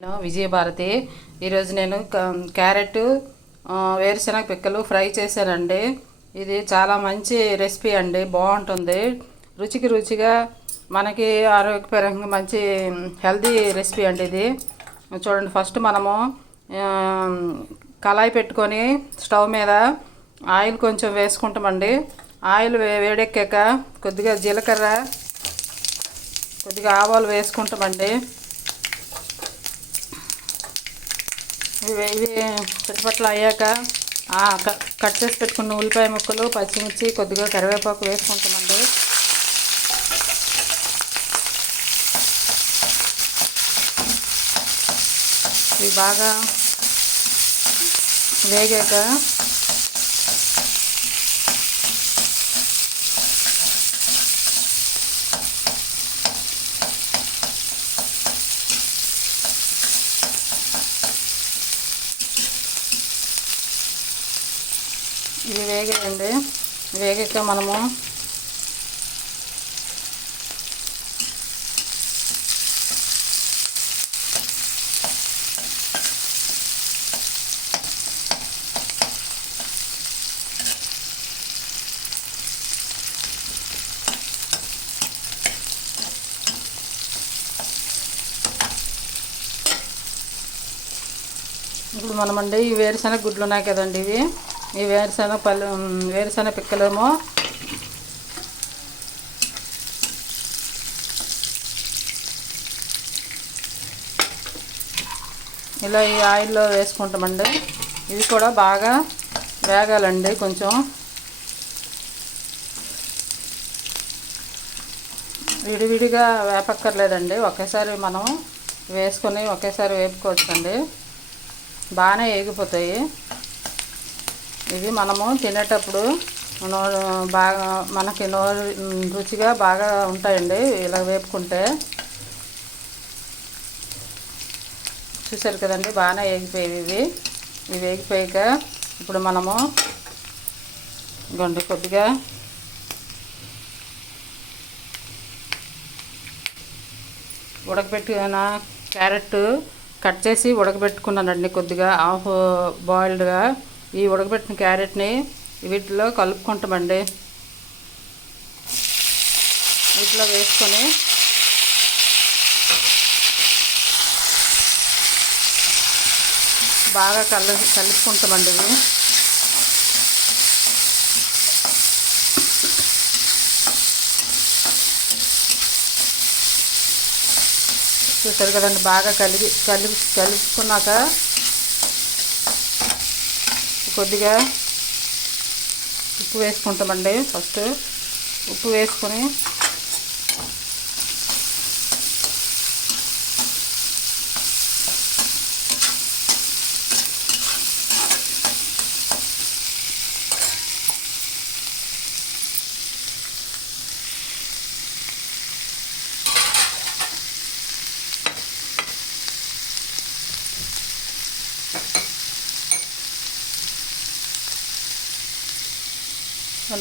విజయభారతి ఈరోజు నేను క్యారెట్ వేరుశనగ పిక్కలు ఫ్రై చేశానండి. ఇది చాలా మంచి రెసిపీ అండి, బాగుంటుంది. రుచికి రుచిగా మనకి ఆరోగ్యపరంగా మంచి హెల్తీ రెసిపీ అండి ఇది. చూడండి, ఫస్ట్ మనము కళాయి పెట్టుకొని స్టవ్ మీద ఆయిల్ కొంచెం వేసుకుంటామండి. ఆయిల్ వేడెక్కాక కొద్దిగా జీలకర్ర, కొద్దిగా ఆవాలు వేసుకుంటామండి. ఇవి చిటపట్లు అయ్యాక కట్ చేసి పెట్టుకున్న ఉల్లిపాయ ముక్కలు, పచ్చిమిర్చి, కొద్దిగా కరివేపాకు వేసుకుంటామండి. ఇవి బాగా వేగాక ఇవి వేగాయండి. వేగాక మనము ఇప్పుడు మనమండి ఈ వేరుశనగ గుడ్లు ఉన్నాయి కదండి, ఈ వేరుశనగ పిక్కలేమో ఇలా ఈ ఆయిల్లో వేసుకుంటామండి. ఇవి కూడా బాగా వేగాలండి. కొంచెం విడివిడిగా వేపక్కర్లేదండి, ఒకేసారి మనం వేసుకొని ఒకేసారి వేపుకోవచ్చండి. బాగానే వేగిపోతాయి. ఇవి మనము తినేటప్పుడు బాగా మనకి రుచిగా బాగా ఉంటాయండి ఇలా వేపుకుంటే. చూసారు కదండి, బాగానే వేగిపోయేవి ఇవి వేగిపోయాక ఇప్పుడు మనము కొద్దిగా ఉడకబెట్టుకున్న క్యారెట్ కట్ చేసి ఉడకబెట్టుకున్నానండి, కొద్దిగా హాఫ్ బాయిల్డ్గా. ఈ ఉడకబెట్టిన క్యారెట్ని వీటిలో కలుపుకుంటామండి. వీటిలో వేసుకొని బాగా కలుపుకుంటామండి. ఇవి చూసారు కదండి, బాగా కలుపుకున్నాక కొద్దిగా ఉప్పు వేసుకుంటామండి. ఫస్ట్ ఉప్పు వేసుకొని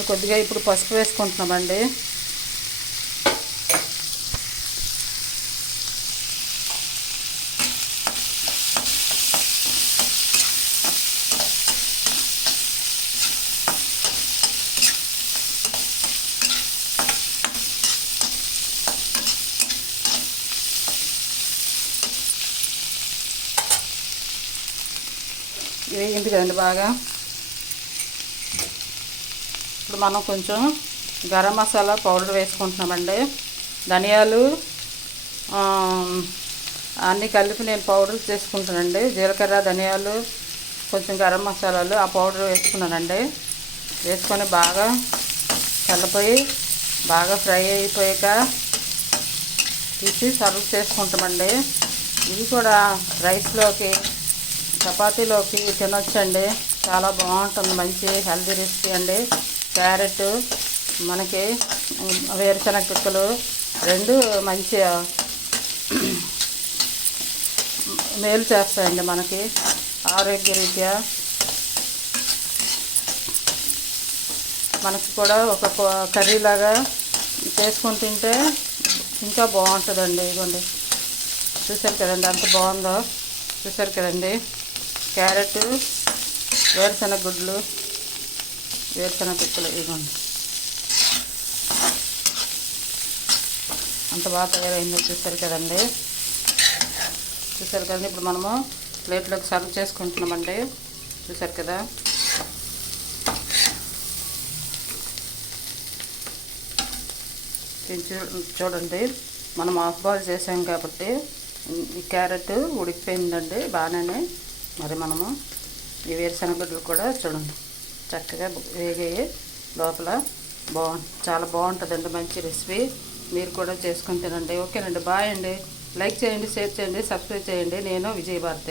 కొద్దిగా ఇప్పుడు పసుపు వేసుకుంటున్నామండి. వేగింది కదండి బాగా. ఇప్పుడు మనం కొంచెం గరం మసాలా పౌడర్ వేసుకుంటున్నామండి. ధనియాలు అన్నీ కలిపి నేను పౌడర్ చేసుకుంటానండి. జీలకర్ర, ధనియాలు, కొంచెం గరం మసాలాలు, ఆ పౌడర్ వేసుకున్నానండి. వేసుకొని బాగా చల్లపోయి బాగా ఫ్రై అయిపోయాక తీసి సర్వ్ చేసుకుంటామండి. ఇది కూడా రైస్లోకి, చపాతీలోకి తినొచ్చండి. చాలా బాగుంటుంది, మంచి హెల్తీ రెసిపీ అండి. క్యారెట్, మనకి వేరుశనగ పిక్కలు రెండు మంచి మేలు చేస్తాయండి మనకి ఆరోగ్యరీత్యా. మనకి కూడా ఒక కర్రీలాగా చేసుకొని తింటే ఇంకా బాగుంటుందండి. ఇదిగోండి, చూసారు కదండి అంత బాగుందో. చూసారు కదండి క్యారెట్, వేరుశనగ గుడ్లు, వేరుశనగ పిక్కలు ఇవ్వండి అంత బాగా తయారైందో. చూసారు కదండి. చూసారు కదండి. ఇప్పుడు మనము ప్లేట్లోకి సర్వ్ చేసుకుంటున్నామండి. చూసారు కదా. చూడండి మనం హాఫ్ బాయిల్ చేసాం కాబట్టి ఈ క్యారెట్ ఉడికిపోయిందండి బాగానే. మరి మనము ఈ వేరుశనగగుడ్లు కూడా చూడండి చక్కగా వేగాయి లోపల. చాలా బాగుంటుందండి, మంచి రెసిపీ. మీరు కూడా చేసుకొని తినండి. ఓకేనండి, బాయ్ అండి. లైక్ చేయండి, షేర్ చేయండి, సబ్స్క్రైబ్ చేయండి. నేను విజయభారతి.